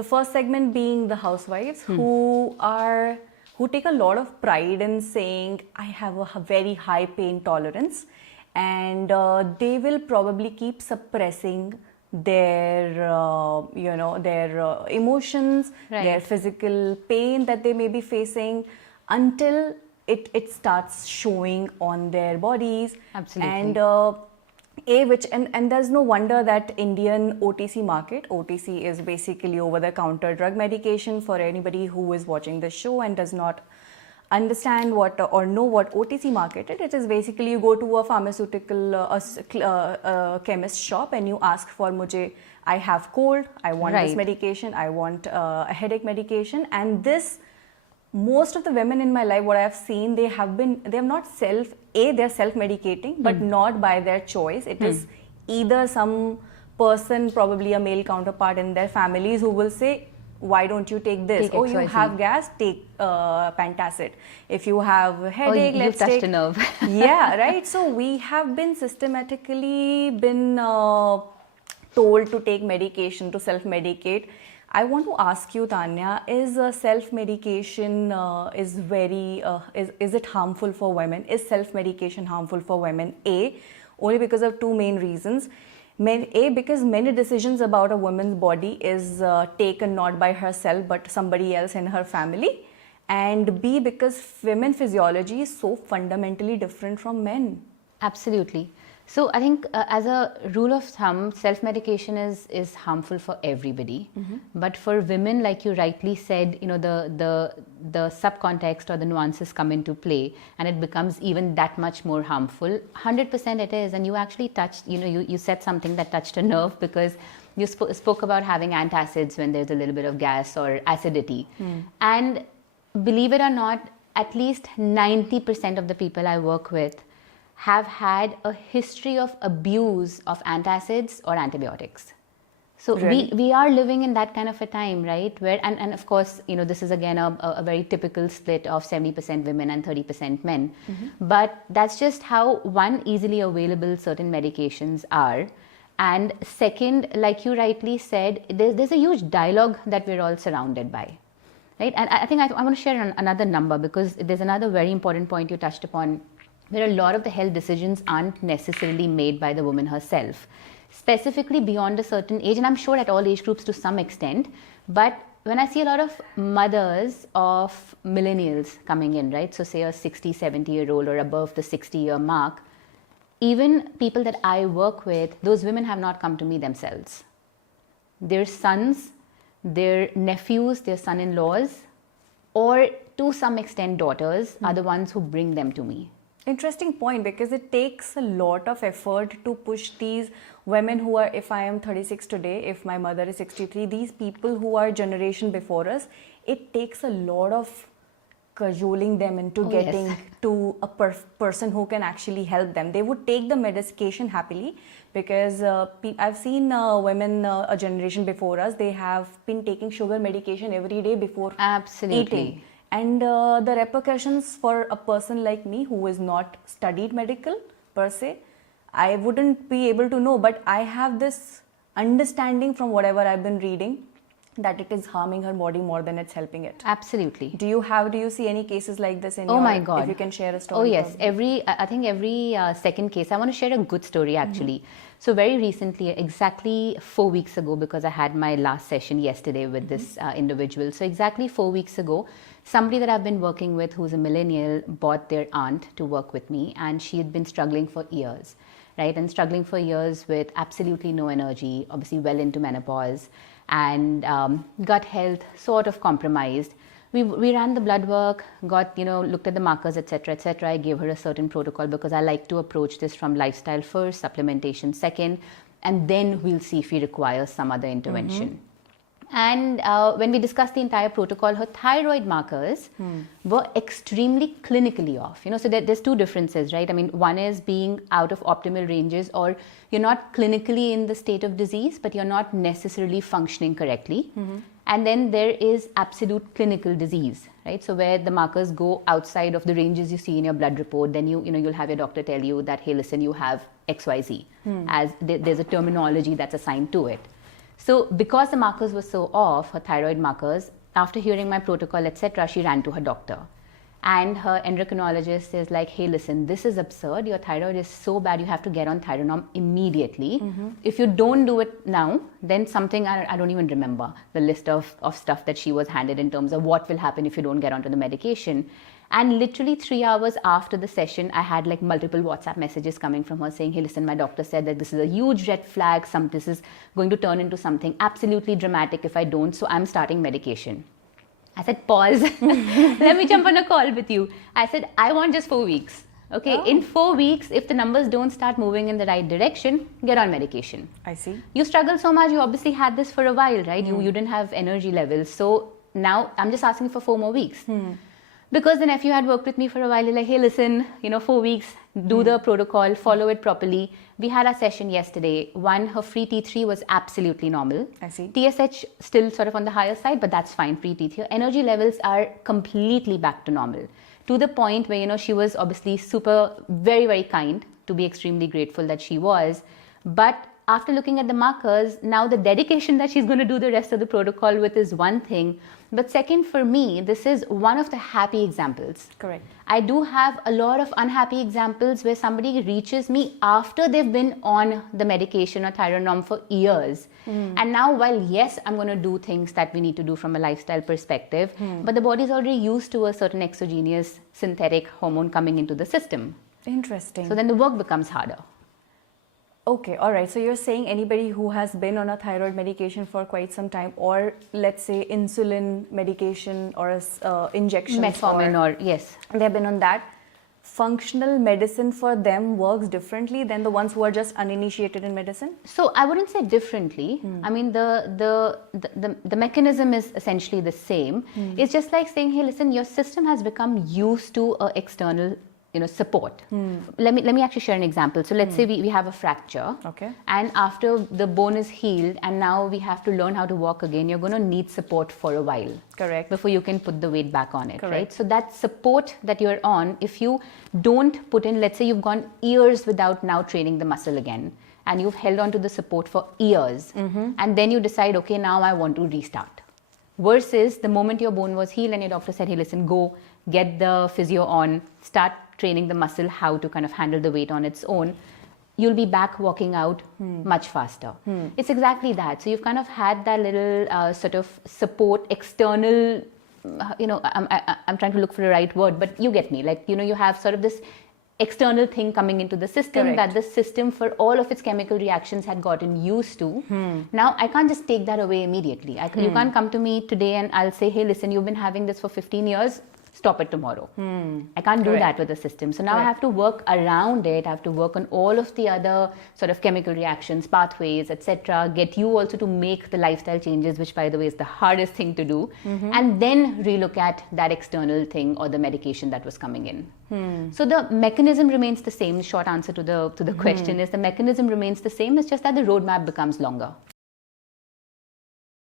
The first segment being the housewives who take a lot of pride in saying, I have a very high pain tolerance, and they will probably keep suppressing their their emotions, their physical pain that they may be facing, until it starts showing on their bodies. Absolutely. And there's no wonder that Indian OTC market, OTC is basically over the counter drug medication. For anybody who is watching this show and does not understand what or know what OTC market is, it is basically you go to a pharmaceutical chemist shop and you ask for I have cold, I want this medication, I want a headache medication. And this, most of the women in my life, what I have seen, they're self-medicating, but not by their choice. It is either some person, probably a male counterpart in their families, who will say, why don't you take this? Take you have gas, take Antacid. If you have a headache, let's take... touched a nerve. Yeah, right. So we have been systematically told to take medication, to self-medicate. I want to ask you, Tanya, is self-medication is it harmful for women? Is self-medication harmful for women? Only because of two main reasons. Because many decisions about a woman's body is taken not by herself but somebody else in her family. And B, because women physiology is so fundamentally different from men. Absolutely. So I think as a rule of thumb, self-medication is harmful for everybody. But for women, like you rightly said, the subcontext or the nuances come into play, and it becomes even that much more harmful. 100% it is. And you actually touched, you said something that touched a nerve, because you spoke about having antacids when there's a little bit of gas or acidity. And believe it or not, at least 90% of the people I work with have had a history of abuse of antacids or antibiotics. So we are living in that kind of a time, right? Where and of course, this is again a very typical split of 70% women and 30% men. But that's just how, one, easily available certain medications are. And second, like you rightly said, there's a huge dialogue that we're all surrounded by. Right? And I think I want to share another number, because there's another very important point you touched upon, where a lot of the health decisions aren't necessarily made by the woman herself, specifically beyond a certain age, and I'm sure at all age groups to some extent. But when I see a lot of mothers of millennials coming in, right, so say a 60, 70-year-old or above the 60-year mark, even people that I work with, those women have not come to me themselves. Their sons, their nephews, their son-in-laws, or to some extent daughters, are the ones who bring them to me. Interesting point, because it takes a lot of effort to push these women who are, if I am 36 today, if my mother is 63, these people who are generation before us, it takes a lot of cajoling them into getting to a person who can actually help them. They would take the medication happily, because I've seen women a generation before us, they have been taking sugar medication every day before eating. And the repercussions for a person like me who is not studied medical per se, I wouldn't be able to know, but I have this understanding from whatever I've been reading that it is harming her body more than it's helping it. Absolutely. Do you see any cases like this in your... Oh my God. If you can share a story. Oh yes, I think every second case. I want to share a good story actually. So very recently, exactly 4 weeks ago, because I had my last session yesterday with this individual. So exactly 4 weeks ago, somebody that I've been working with who's a millennial bought their aunt to work with me, and she had been struggling for years, right? And struggling for years with absolutely no energy, obviously well into menopause, and gut health sort of compromised. We ran the blood work, looked at the markers, etc., etc. I gave her a certain protocol, because I like to approach this from lifestyle first, supplementation second, and then we'll see if we require some other intervention. And when we discussed the entire protocol, her thyroid markers were extremely clinically off. So there's two differences, right? I mean, one is being out of optimal ranges, or you're not clinically in the state of disease, but you're not necessarily functioning correctly. And then there is absolute clinical disease, right? So where the markers go outside of the ranges you see in your blood report, then you'll have your doctor tell you that, hey, listen, you have XYZ, as there's a terminology that's assigned to it. So because the markers were so off, her thyroid markers, after hearing my protocol, etc., she ran to her doctor. And her endocrinologist is like, hey, listen, this is absurd. Your thyroid is so bad, you have to get on Thyronorm immediately. If you don't do it now, then something, I don't even remember the list of stuff that she was handed in terms of what will happen if you don't get onto the medication. And literally 3 hours after the session, I had like multiple WhatsApp messages coming from her saying, hey, listen, my doctor said that this is a huge red flag. This is going to turn into something absolutely dramatic if I don't. So I'm starting medication. I said, pause. Let me jump on a call with you. I said, I want just 4 weeks. Okay, in 4 weeks, if the numbers don't start moving in the right direction, get on medication. I see. You struggle so much. You obviously had this for a while, right? You didn't have energy levels. So now I'm just asking for 4 more weeks. Because the nephew had worked with me for a while, like, hey, listen, 4 weeks, do the protocol, follow it properly. We had our session yesterday. One, her free T3 was absolutely normal. I see. TSH still sort of on the higher side, but that's fine, pre-T3. Her energy levels are completely back to normal. To the point where, she was obviously super, very, very kind, to be extremely grateful that she was. But after looking at the markers, now the dedication that she's going to do the rest of the protocol with is one thing. But second, for me, this is one of the happy examples. Correct. I do have a lot of unhappy examples where somebody reaches me after they've been on the medication or Thyronorm for years. And now, while yes, I'm going to do things that we need to do from a lifestyle perspective, but the body's already used to a certain exogenous synthetic hormone coming into the system. Interesting. So then the work becomes harder. Okay, all right. So you're saying anybody who has been on a thyroid medication for quite some time, or let's say insulin medication or injection, Metformin or yes, they've been on that, functional medicine for them works differently than the ones who are just uninitiated in medicine? So I wouldn't say differently. I mean, the mechanism is essentially the same. It's just like saying, hey, listen, your system has become used to external support. Let me actually share an example. So let's say we have a fracture. Okay. And after the bone is healed and now we have to learn how to walk again, you're going to need support for a while. Correct. Before you can put the weight back on it. Correct. Right? So that support that you're on, if you don't put in, let's say you've gone years without now training the muscle again, and you've held on to the support for years, and then you decide, okay, now I want to restart. Versus the moment your bone was healed and your doctor said, hey, listen, go get the physio on, start training the muscle how to kind of handle the weight on its own, you'll be back walking out much faster. It's exactly that. So you've kind of had that little sort of support, external, I'm trying to look for the right word, but you get me. Like, you have sort of this external thing coming into the system. Correct. That the system for all of its chemical reactions had gotten used to. Now I can't just take that away immediately. You can't come to me today and I'll say, hey, listen, you've been having this for 15 years. Stop it tomorrow. I can't do that with the system. So now I have to work around it. I have to work on all of the other sort of chemical reactions, pathways, etc. Get you also to make the lifestyle changes, which by the way is the hardest thing to do. And then relook at that external thing or the medication that was coming in. So the mechanism remains the same. The short answer to the question is the mechanism remains the same. It's just that the roadmap becomes longer.